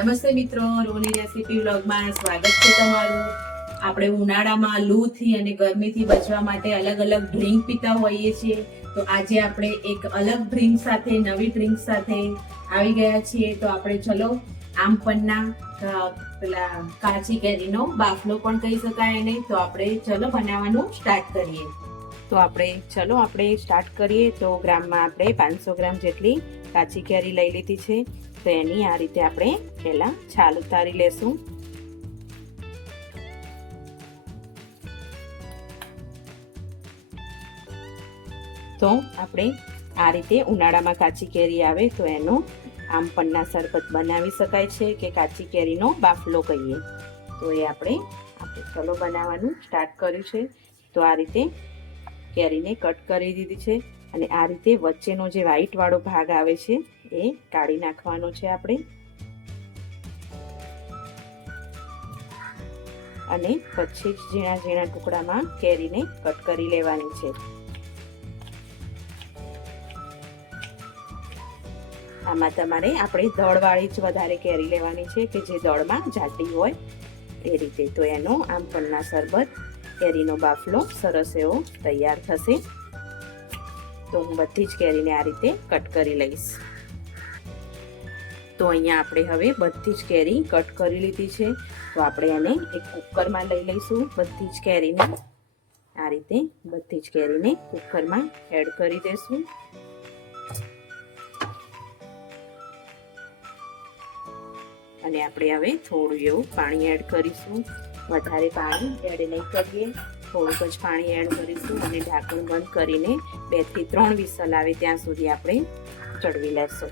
નમસ્તે મિત્રો, રોની રેસીપી વ્લોગમાં સ્વાગત છે તમારું। આપણે ઉનાળામાં લૂથી અને ગરમીથી બચવા માટે અલગ અલગ ડ્રિંક પીતા હોઈએ છીએ। તો આજે આપણે એક અલગ ડ્રિંક સાથે, નવી ડ્રિંક સાથે આવી ગયા છીએ। તો આપણે ચલો આમપન્ના પેલા કાચી કેરીનો બાફલો પણ કહી શકાય એને। તો આપણે ચલો બનાવવાનું સ્ટાર્ટ કરીએ। તો આપણે સ્ટાર્ટ કરીએ। તો ગ્રામમાં આપણે 500 ગ્રામ જેટલી કાચી કેરી લઈ લીધી છે। તો એની આ રીતે આપણે પહેલા છાલ ઉતારી લેશું। તો આપણે આ રીતે ઉનાળામાં કાચી કેરી આવે તો એનો આમપન્ના શરબત બનાવી શકાય છે કે કાચી કેરીનો બાફલો કહીએ। તો એ આપણે ચલો બનાવવાનું સ્ટાર્ટ કર્યું છે। તો આ રીતે કેરીને કટ કરી દીધી છે અને આ રીતે વચ્ચેનો જે વ્હાઈટ વાળો ભાગ આવે છે એ કાઢી નાખવાનો છે આપણે। અને પછી ઝીણા ઝીણા ટુકડામાં કેરીને કટ કરી લેવાની છે। આમાં તમારે આપણે દળવાળી જ વધારે કેરી લેવાની છે કે જે દળમાં જાડી હોય એ રીતે। તો એનો આમપન્ના શરબત કેરીનો બાફલો સરસ એવો તૈયાર થશે। તો હું બધી જ કેરીને આ રીતે કટ કરી લઈશ। તો અહીંયા આપણે હવે બધી જ કેરી કટ કરી લીધી છે। તો આપણે એને એક કુકરમાં લઈ લઈશું। બધી જ કેરીને આ રીતે બધી જ કેરીને કુકરમાં એડ કરી દઈશું। અને આપણે હવે થોડું એવું પાણી એડ કરીશું। વધારે પાણી એડ નહીં કરીએ, થોડુંક જ પાણી એડ કરીશું અને ઢાંકણ બંધ કરીને 2 થી 3 વિસલ આવે ત્યાં સુધી આપણે ચડવી લેશું।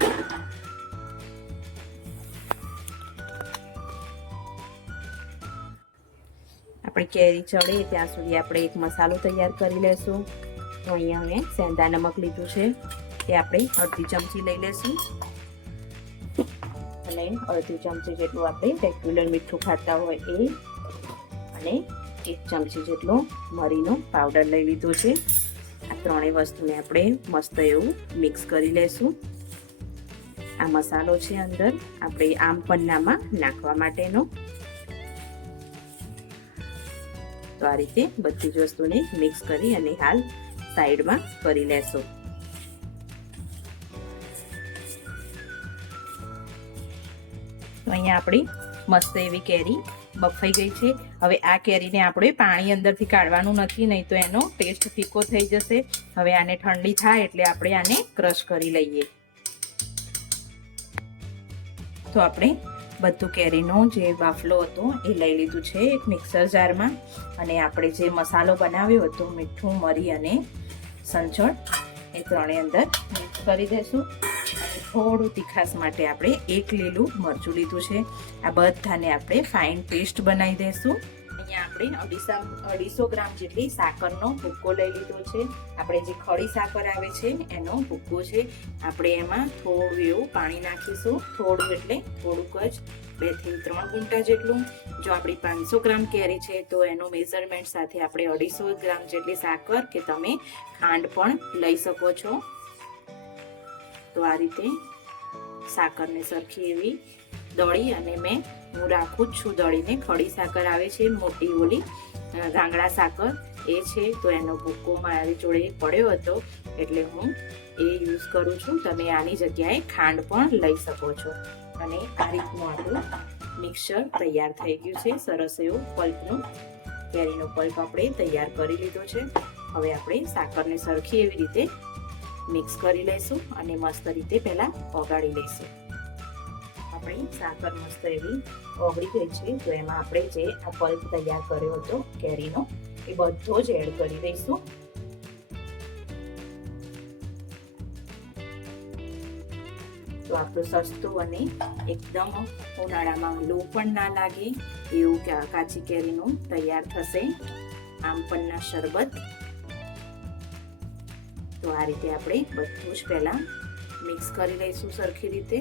આપણી કેરી ચડે ત્યાં સુધી આપણે એક મસાલો તૈયાર કરી લેશું। તો અહીંયા મેં સેંધા નમક લીધું છે, તે આપણે અડધી ચમચી લઈ લેશું અને અડધી ચમચી જેટલું આપણે રેગ્યુલર મીઠું ખાતા હોય એ, અને 1 ચમચી જેટલો મરીનો પાવડર લઈ લીધો છે। આ ત્રણેય વસ્તુને આપણે મસ્ત એવું મિક્સ કરી લેશું। આ મસાલો છે અંદર આપણે આમપન્નામાં નાખવા માટેનો। તો આ રીતે બધી જ વસ્તુને મિક્સ કરી અને હાલ સાઈડમાં કરી લેશું। તો અહીંયા આપણી મસ્ત એવી કેરી બફાઈ ગઈ છે। હવે આ કેરીને આપણે પાણી અંદરથી કાઢવાનું નથી, નહીં તો એનો ટેસ્ટ ફીકો થઈ જશે। હવે આને ઠંડી થાય એટલે આપણે આને ક્રશ કરી લઈએ। તો આપણે બધું કેરીનો જે બાફલો હતો એ લઈ લીધું છે એક મિક્સર જારમાં, અને આપણે જે મસાલો બનાવ્યો હતો મીઠું, મરી અને સંચળ એ ત્રણેય અંદર મિક્સ કરી દઈશું। અને થોડું તીખાસ માટે આપણે 1 લીલું મરચું લીધું છે। આ બધાને આપણે ફાઇન પેસ્ટ બનાવી દઈશું। અહીંયા આપણે 250 ગ્રામ જેટલી સાકરનો ભૂક્કો લઈ લીધો છે। આપણે જે ખડી સાકર આવે છે એનો ભૂક્કો છે। આપણે એમાં થોડું એવું પાણી નાખીશું, થોડું એટલે થોડુંક જ, 2 થી 3 ગુંટા જેટલું। જો આપણી 500 ગ્રામ કેરી છે તો એનો મેઝરમેન્ટ સાથે આપણે 250 ગ્રામ જેટલી સાકર કે તમે ખાંડ પણ લઈ શકો છો। તો આ રીતે સાકરને સરખી એવી દળી, અને હું રાખું જ છું દળીને, ખડી સાકર આવે છે મોટી ઓલી ગાંગડા સાકર એ છે। તો એનો ભૂક્કો મારી જોડે પડ્યો હતો એટલે હું એ યુઝ કરું છું। તમે આની જગ્યાએ ખાંડ પણ લઈ શકો છો। અને આ રીતનું આપણું મિક્સચર તૈયાર થઈ ગયું છે। સરસ એવું પલ્પનું, કેરીનો પલ્પ આપણે તૈયાર કરી લીધો છે। હવે આપણે સાકરને સરખી એવી રીતે મિક્સ કરી લઈશું અને મસ્ત રીતે પહેલા ઓગાળી લઈશું। આપણી સાકર મસ્ત એવી ઓગળી ગઈ છે। તો એમાં આપણે જે આ પલ્પ તૈયાર કર્યો હતો કેરીનો એ બધો જ એડ કરી દઈશું। તો આપણું સસ્તું અને એકદમ ઉનાળામાં લૂ પણ ના લાગે એવું કાચી કેરીનું તૈયાર થશે આમપન્ના શરબત। તો આ રીતે આપણે બધું જ પહેલા મિક્સ કરી લઈશું સરખી રીતે,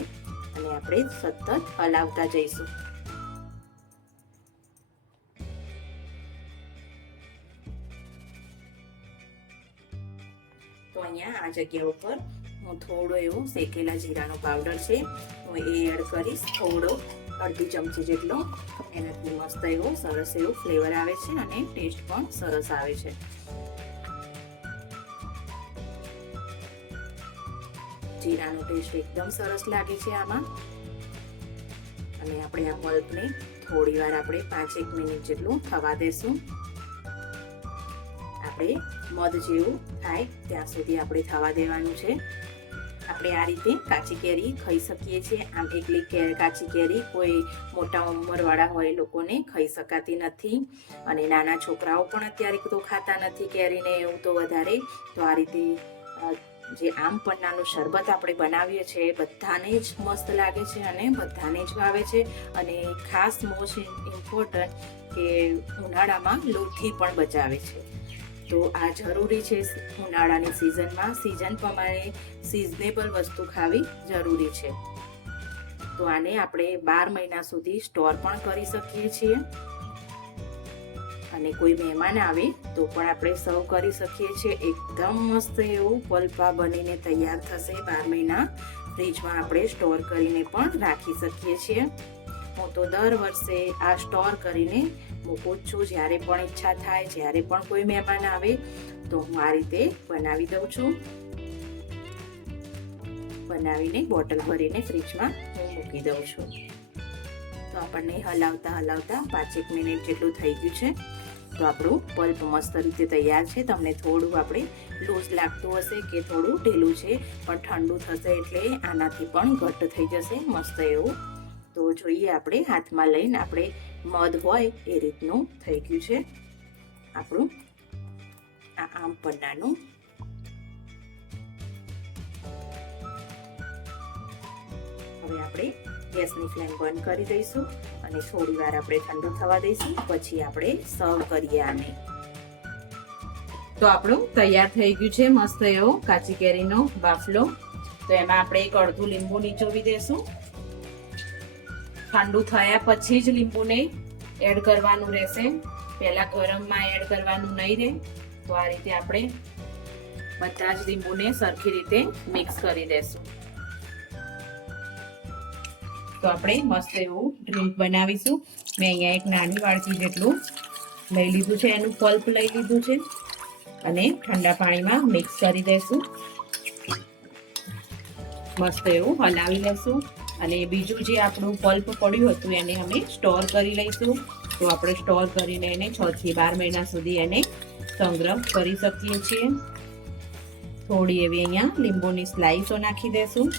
અને આપણે સતત હલાવતા જઈશું। તો અહીંયા આ જગ્યા ઉપર હું થોડો એવો શેકેલા જીરાનો પાવડર છે હું એ એડ કરીશ, થોડો અડધી ચમચી જેટલો. એનાથી મસ્ત એવો સરસ એવો ફ્લેવર આવે છે અને ટેસ્ટ પણ સરસ આવે છે. જીરાનો ટેસ્ટ એકદમ સરસ લાગે છે આમાં. અને આપણે આ પલ્પને થોડી વાર આપણે 5-1 મિનિટ જેટલું થવા દેશું. આપણે મધ જેવું થાય ત્યાં સુધી આપણે થવા દેવાનું છે. આપણે આ રીતે કાચી કેરી ખાઈ શકીએ છીએ. આમ એકલી કાચી કેરી કોઈ મોટા ઉંમરવાળા હોય લોકોને ખાઈ શકાતી નથી, અને નાના છોકરાઓ પણ અત્યારે તો ખાતા નથી કેરીને એવું તો વધારે. તો આ રીતે જે આમ પન્નાનું શરબત આપણે બનાવીએ છીએ બધાને જ મસ્ત લાગે છે અને બધાને જ ભાવે છે. અને ખાસ મોસ્ટ ઇમ્પોર્ટન્ટ કે ઉનાળામાં લૂથી પણ બચાવે છે. તો આ જરૂરી છે ઉનાળાની સિઝનમાં. સિઝન પ્રમાણે સિઝનેબલ વસ્તુ ખાવી જરૂરી છે. તો આને આપણે 12 મહિના સુધી સ્ટોર પણ કરી શકીએ છીએ, અને કોઈ મહેમાન આવે તો પણ આપણે સર્વ કરી શકીએ છીએ. એકદમ મસ્ત એવું પલ્પા બનીને તૈયાર થશે. 12 મહિના ફ્રીજમાં આપણે સ્ટોર કરીને પણ રાખી શકીએ છીએ. હું તો દર વર્ષે આ સ્ટોર કરીને મૂકું છું. જ્યારે પણ ઈચ્છા થાય, જ્યારે પણ કોઈ મહેમાન આવે તો હું આ રીતે બનાવી દઉં છું. બનાવીને બોટલ ભરીને ફ્રીજમાં હું મૂકી દઉં છું. તો આપણને હલાવતા હલાવતા 5-1 મિનિટ જેટલું થઈ ગયું છે. તો આપણું પલ્પ મસ્ત રીતે તૈયાર છે. તમને થોડું આપણે લૂઝ લાગતું હશે કે થોડું ઢીલું છે, પણ ઠંડુ થશે એટલે આનાથી પણ ઘટ્ટ થઈ જશે મસ્ત એવું. તો જોઈએ આપણે હાથમાં લઈને આપણે મધ હોય એ રીતનું થઈ ગયું છે આપણું આ આમ પન્નાનું. હવે આપણે ગેસની ફ્લેમ બંધ કરી દઈશું અને થોડી વાર આપણે ઠંડુ થવા દઈશું. પછી આપણે સર્વ કરીએ આને. તો આપણું તૈયાર થઈ ગયું છે મસ્ત એવો કાચી કેરીનો બાફલો. તો એમાં આપણે એક અડધું લીંબુ નીચોવી દઈશું. ઠંડુ થયા પછી જ લીંબુને એડ કરવાનું રહેશે, પહેલા ગરમમાં એડ કરવાનું નહીં રહે. તો આ રીતે આપણે બધા જ લીંબુને સરખી રીતે મિક્સ કરી દેશું. તો આપણે મસ્ત એવું ડ્રિંક બનાવીશું. મેં અહીંયા એક નાની વાડકી જેટલું લઈ લીધું છે, એનું પલ્પ લઈ લીધું છે, અને ઠંડા પાણીમાં મિક્સ કરી દેશું. મસ્ત એવું હલાવી લેશું. અને બીજું જે આપણું પલ્પ પડ્યું હતું એને અમે સ્ટોર કરી લઈશું. તો આપણે સ્ટોર કરીને એને 6 થી 12 મહિના સુધી એને સંગ્રહ કરી શકીએ છીએ. થોડી એવી અહીંયા લીંબુની સ્લાઈસો નાખી દેશું.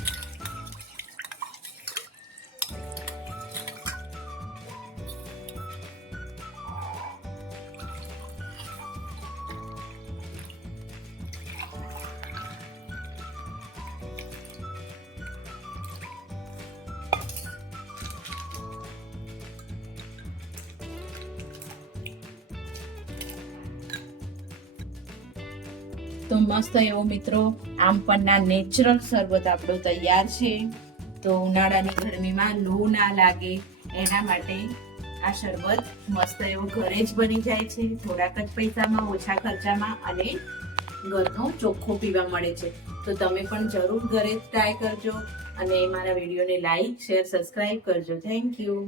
તો મસ્ત એવો મિત્રો આમ પન્ના નેચરલ શરબત આપણો તૈયાર છે. તો ઉનાળાની ગરમીમાં લૂ ના લાગે એના માટે આ શરબત મસ્ત એવો ઘરે જ બની જાય છે. થોડાક જ પૈસામાં, ઓછા ખર્ચામાં, અને ઘરનો ચોખ્ખો પીવા મળે છે. તો તમે પણ જરૂર ઘરે ટ્રાય કરજો અને મારા વિડીયોને લાઈક, શેર, સબસ્ક્રાઇબ કરજો. Thank you.